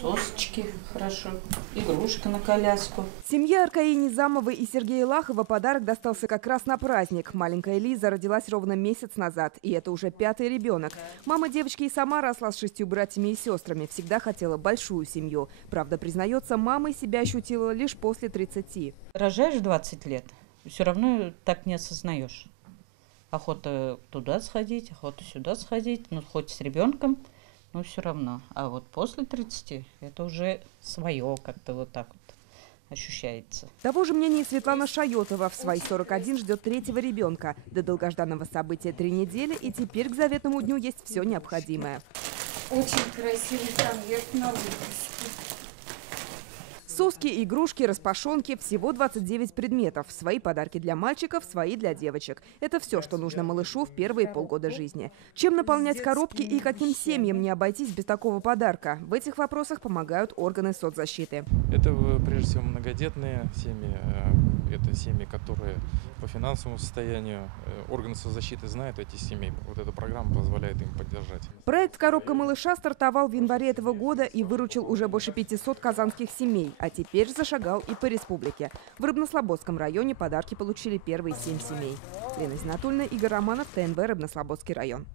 Сосочки хорошо, игрушка на коляску. Семье Аркаи Низамовой и Сергея Лахова подарок достался как раз на праздник. Маленькая Лиза родилась ровно месяц назад, и это уже 5-й ребенок. Мама девочки и сама росла с 6 братьями и сестрами, всегда хотела большую семью. Правда, признается, мамой себя ощутила лишь после 30. Рожаешь 20 лет, все равно так не осознаешь. Охота туда сходить, охота сюда сходить, ну хоть с ребенком, но все равно. А вот после 30 это уже свое как-то вот так вот ощущается. Того же мнения Светлана Шайотова. В свои 41 ждет 3-го ребенка. До долгожданного события 3 недели, и теперь к заветному дню есть все необходимое. Очень красивый конверт на выпуске. Соски, игрушки, распашонки – всего 29 предметов. Свои подарки для мальчиков, свои для девочек. Это все, что нужно малышу в первые полгода жизни. Чем наполнять коробки и каким семьям не обойтись без такого подарка? В этих вопросах помогают органы соцзащиты. Это прежде всего многодетные семьи. Это семьи, которые по финансовому состоянию, органы соцзащиты знают эти семьи. Вот эта программа позволяет им поддержать. Проект «Коробка малыша» стартовал в январе этого года и выручил уже больше 500 казанских семей. А теперь зашагал и по республике. В Рыбнослободском районе подарки получили первые 7 семей. Лена Зинатульна, Игорь Романов, ТНВ, Рыбнослободский район.